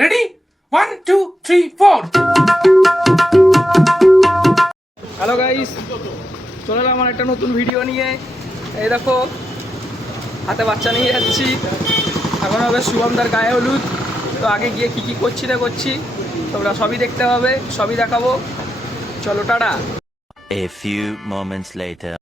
Ready 1 2 3 4। Hello guys, চলে এলাম আমার একটা নতুন ভিডিও নিয়ে। এই দেখো হাতে বাচ্চা নিয়ে যাচ্ছি। এখন হবে শুভমদার গায়ে হলুদ। তো আগে গিয়ে কী কী করছি না করছি তোমরা সবই দেখতে হবে, সবই দেখাবো। চলো tata. A few moments later.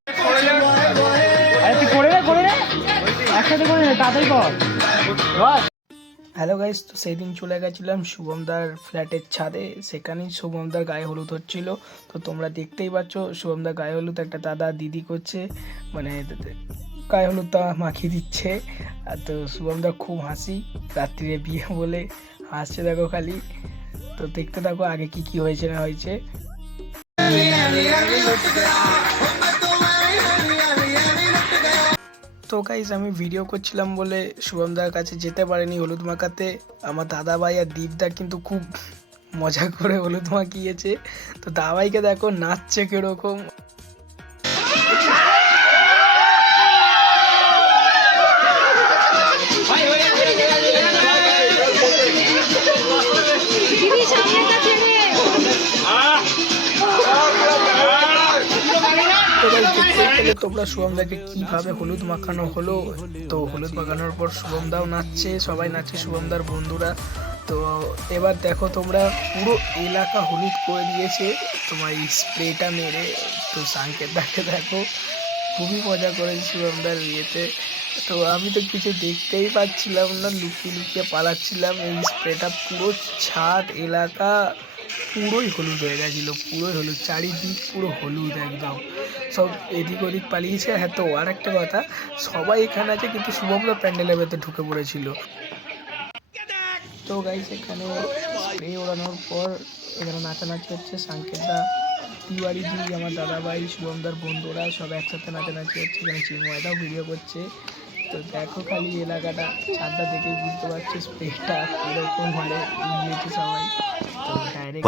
Hello guys, তো সেই দিন চলে গেছিলাম শুভমদার ফ্ল্যাটের ছাদে। সেখানেই শুভমদার গায়ে হলুদ হচ্ছিল। তো তোমরা দেখতেই পাচ্ছ শুভমদার গায়ে হলুদ একটা দাদা দিদি করছে, মানে গায়ে হলুদটা মাখিয়ে দিচ্ছে। আর তো শুভমদা খুব হাসি, রাত্রিরে বিয়ে বলে হাসছে দেখো খালি। তো দেখতে থাকো আগে কি কি হয়েছে না হয়েছে। তো গাইস, আমি ভিডিও করছিলাম বলে শুভমদার কাছে যেতে পারিনি হলুদ মাখাতে। আমার দাদা ভাই আর দীপদা কিন্তু খুব মজা করে হলুদ মাখিয়েছে। তো দাদাভাইকে দেখো নাচছে কিরকম। তোমরা শুভমদাকে কিভাবে হলুদ মাখানো হলো। তো হলুদ মাখানোর পর শুভমদাও নাচছে, সবাই নাচছে শুভমদার বন্ধুরা। তো এবার দেখো তোমরা পুরো এলাকা হলুদ করে দিয়েছে তোমার এই স্প্রেটা মেরে। তো সাংকেতদাকে দেখো খুবই মজা করেছে শুভমদার বিয়েতে। তো আমি তো কিছু দেখতেই পাচ্ছিলাম না, লুকিয়ে লুকিয়ে পালাচ্ছিলাম। এই স্প্রেটা পুরো ছাদ এলাকা পুরোই হলুদ হয়ে গেছিলো, পুরোই হলুদ, চারিদিক পুরো হলুদ একদম। সব এদিক ওদিক পালিয়েছে। হ্যাঁ, তো আর একটা কথা, সবাই এখানে আছে কিন্তু শুভমদা প্যান্ডেলের ভেতরে ঢুকে পড়েছিল। তো গাইস, এখানে স্প্রে ওড়ানোর পর এখানে নাচানাচি হচ্ছে। সাংকেতদা, তিওয়ারি দি, আমার দাদাভাই, শুভমদার বন্ধুরা সব একসাথে নাচানাচি হচ্ছে। এখানে চিন্ময়দাও ভিডিও করছে। তো দেখো খালি এলাকাটা, ছাদটা দেখেই বুঝতে পারছো স্প্রেটা কীরকম হলে নিয়েছে সবাই। তো ডাইরেক্ট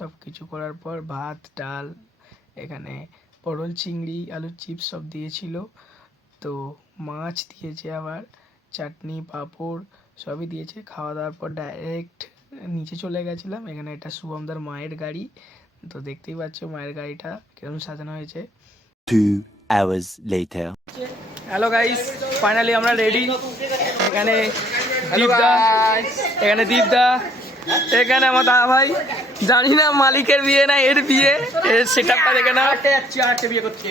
সব কিছু করার পর ভাত ডাল, এখানে পটল চিংড়ি আলুর চিপস সব দিয়েছিল। তো মাছ দিয়েছে, আবার চাটনি পাঁপড় সবই দিয়েছে। খাওয়া দাওয়ার পর ডাইরেক্ট নিচে চলে গেছিলাম। এখানে এটা শুভমদার মায়ের গাড়ি। তো দেখতেই পাচ্ছ মায়ের গাড়িটা কিরকম সাজানো হয়েছে। 2 hours later. Hello guys, finally আমরা রেডি। এখানে দীপদা, এখানে দীপদা, এখানে আমার দাদা ভাই। জানি না মালিকের বিয়ে না এর বিয়ে, এর সেটআপটা দেখে না। আরেকটা বিয়ে করছে,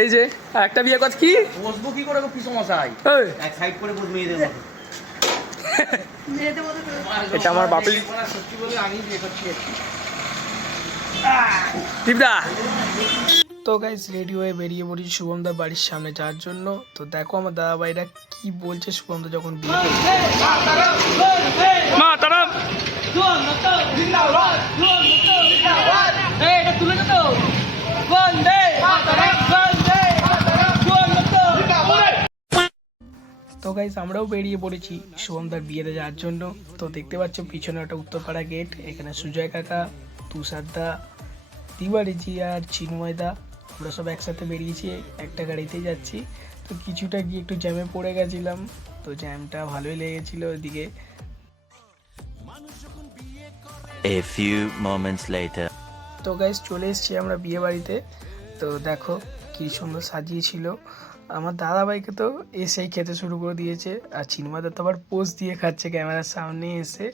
এই যে একটা বিয়ে কথা কি বসবো কি করে পিছু মশাই, এই এক সাইড করে বসবো মেয়েদের মতো। এটা আমার বাপের সত্যি বলে আমি বিয়ে করছি। দীপদা। তো গাইস, রেডি হয়ে বেরিয়ে পড়ি শুভমদার বাড়ির সামনে যাওয়ার জন্য। তো দেখো আমার দাদা ভাইরা কি বলছে শুভমদা যখন বিয়ে করছে। মা তারা তো গাইস, আমরাও বেরিয়ে পড়েছি শুভমদার বিয়েতে যাওয়ার জন্য। তো দেখতে পাচ্ছ পিছনে একটা উত্তরপাড়া গেট। এখানে সুজয় কাকা, তুষারদা, তিওয়ারিজি আর চিন্ময়দা আমরা সব একসাথে বেরিয়েছি, একটা গাড়িতেই যাচ্ছি। তো কিছুটা গিয়ে একটু জ্যামে পড়ে গেছিলাম। তো জ্যামটা ভালোই লেগেছিলো ওইদিকে। A few moments later. তো গাইস, চলে এসেছি আমরা বিয়ে বাড়িতে। তো দেখো কি সুন্দর সাজিয়েছিল। আমার দাদাভাইকে তো এসেই খেতে শুরু করে দিয়েছে। আর চিন্ময়দা তো আবার পোজ দিয়ে খাচ্ছে ক্যামেরার সামনে এসে।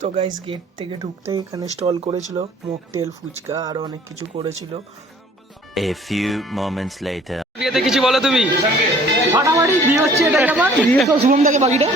তো গাইস, গেট থেকে ঢুকতেই এখানে স্টল করেছিল মকটেল, ফুচকা আরো অনেক কিছু করেছিল। A few moments later. বিয়েতে কিছু বলো তুমি। ফাটাফাটি বিয়ে হচ্ছে, এটা ব্যাপার। বিয়ে তো শুভমদাকে বাকিটা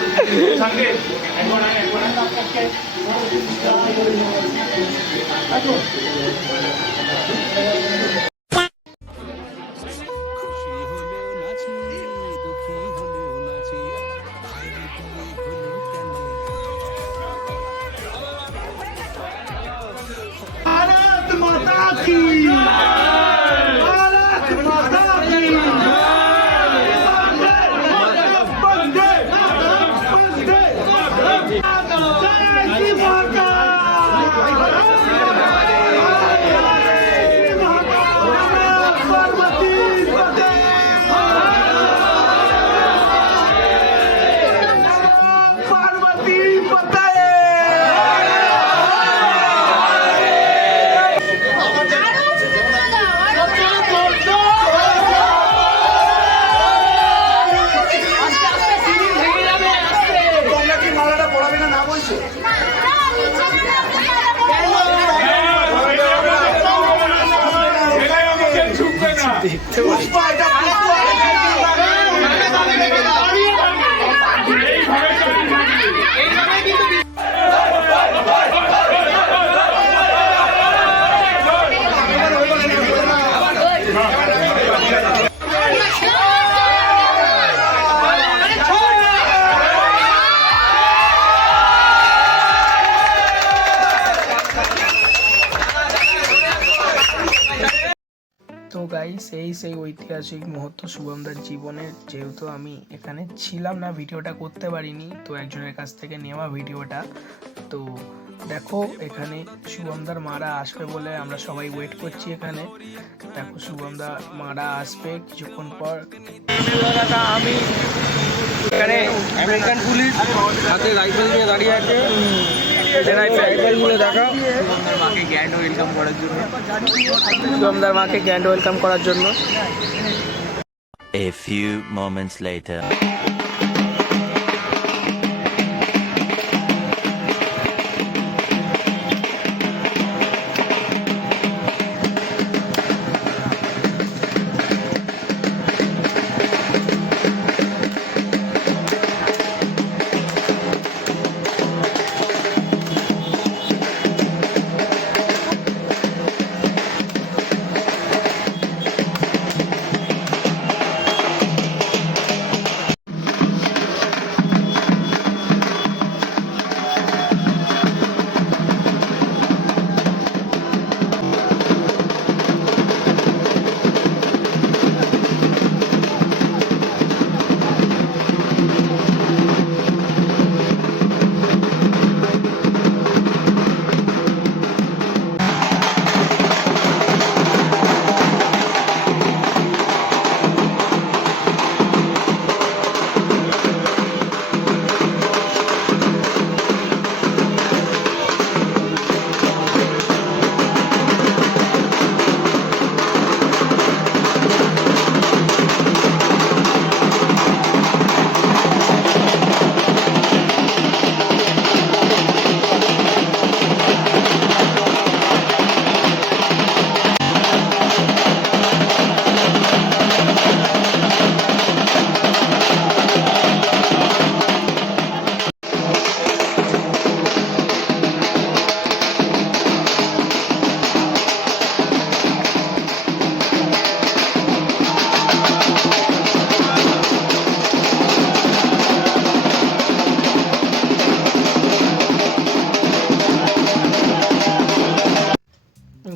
গাইস, সেই ঐতিহাসিক মুহূর্ত শুভমদার জীবনের, যেহেতু আমি এখানে ছিলাম না ভিডিওটা করতে পারিনি, তো একজনের কাছ থেকে নেওয়া ভিডিওটা। তো দেখো এখানে শুভমদার মারা আসবে বলে আমরা সবাই ওয়েট করছি এখানে। দেখো শুভমদার মারা আসবে কিছুক্ষণ পর। আমি এখানে আমেরিকান পুলিশ হাতে রাইফেল নিয়ে দাঁড়িয়ে আছে, রাইফেল গুলো দেখা শুভমদার মাকে গ্র্যান্ড ওয়েলকাম করার জন্য, শুভমদার মাকে গ্র্যান্ড ওয়েলকাম করার জন্য। A few moments later.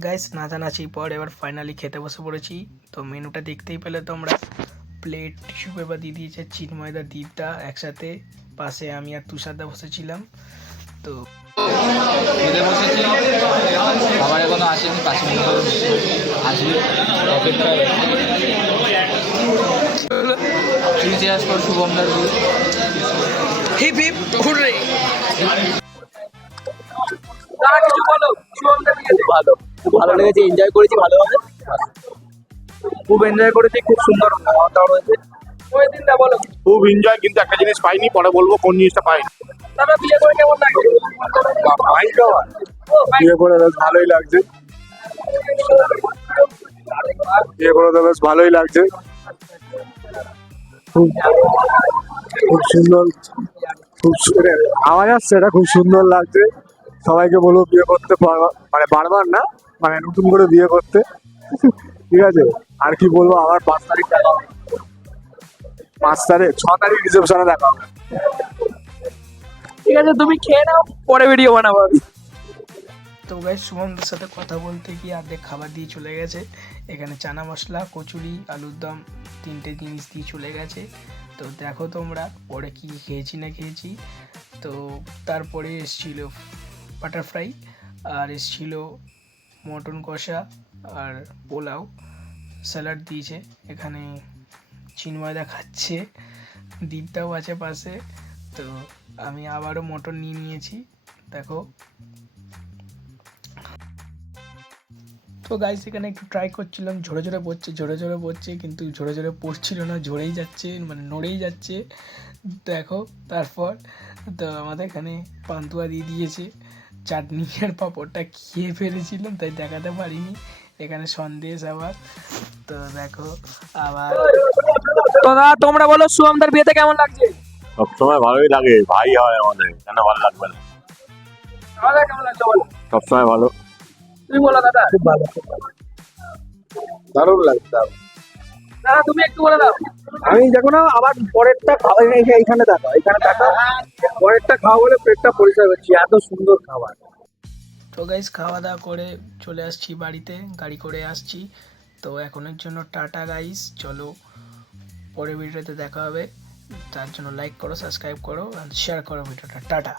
Guys নাচানাচি পর এবার ফাইনালি খেতে বসে পড়েছি। তো মেনুটা দেখতেই পেলে তোমরা, প্লেট টিস্যু পেপার দিয়ে দিয়েছে চিন্ময়দা দীপদা একসাথে, পাশে আমি আর তুষারদা বসেছিলাম। তো খেতে বসেছি, খাবার এখনো আসেনি, 5 মিনিট আসবে অপেক্ষায়। থ্রি চেয়ার্স ফর শুভমদার গ্রুপ। Hip hip hurray. ভালো লেগেছে, এনজয় করেছি ভালোভাবে, খুব এনজয় করেছি, খুব সুন্দর খাওয়া দাওয়া হয়েছে। ওই দিনটা বলো, খুব এনজয়, কিন্তু একটা জিনিস পাইনি, পরে বলবো কোন জিনিসটা পাইনি। দাদা বিয়ে করে কেমন লাগে? বিয়ে করে বেশ ভালোই লাগছে, বিয়ে করে তো বেশ ভালোই লাগছে, খুব খুব সুন্দর, আওয়াজ আসছে, এটা খুব সুন্দর লাগছে। সবাইকে বলবো বিয়ে করতে, মানে বারবার না, মানে নতুন করে বিয়ে করতে। ঠিক আছে, আর কি বলবো, আবার 5 তারিখ দেখা হবে, 6 তারিখ রিসেপশনে দেখা হবে। ঠিক আছে তুমি খেয়ে নাও, পরে ভিডিও বানাবো আমি। তো গাইস শুভমদের সাথে কথা বলতে গিয়ে অর্ধেক খাবার দিয়ে চলে গেছে। এখানে চানা মশলা, কচুরি, আলুর দম 3টে জিনিস দিয়ে চলে গেছে। তো দেখো তোমরা পরে কি খেয়েছি না খেয়েছি। তো তারপরে এসেছিল বাটার ফ্রাই, আর এসেছিল মটন কষা আর পোলাও, স্যালাড দিয়েছে। এখানে চিন্ময়দা খাচ্ছে, দীপটাও আছে পাশে। তো আমি আবারও মটন নিয়ে নিয়েছি, দেখো। তো গাইস এখানে একটু ট্রাই করছিলাম, ঝরে ঝরে পড়ছে, কিন্তু ঝরে ঝরে পড়ছিল না, ঝরেই যাচ্ছে, মানে নড়েই যাচ্ছে। দেখো তারপর তো আমাদের এখানে পান্তুয়া দিয়ে দিয়েছে, চাটনি আর পাঁপড়টা খেয়ে ফেলেছিলাম তাই দেখাতে পারিনি। এখানে সন্দেশ আবার, তো দেখো আবার। তো দাদা তোমরা বলো শুভমদার বিয়েতে কেমন লাগছে? সবসময় ভালোই লাগে, ভাই হয় আমাদের, কেন ভালো লাগবে না? দাদা কেমন লাগছে বলো? সবসময় ভালো। তুমি বলো দাদা। খুব ভালো, দারুণ লাগছে। দাদা তুমি একটু বলে দাও। আমি দেখো না, আবার পরেরটা খাওয়া, এইখানে দেখো, এখানে দেখো, পরেরটা খাওয়া বলে পেটটা পরিষ্কার করছি, এত সুন্দর খাবার। তো গাইস খাওয়া দাওয়া করে চলে আসছি বাড়িতে, গাড়ি করে আসছি। তো এখনের জন্য টাটা গাইস, চলো পরের ভিডিওতে দেখা হবে। তার জন্য লাইক করো, সাবস্ক্রাইব করো আর শেয়ার করো ভিডিওটা। টাটা।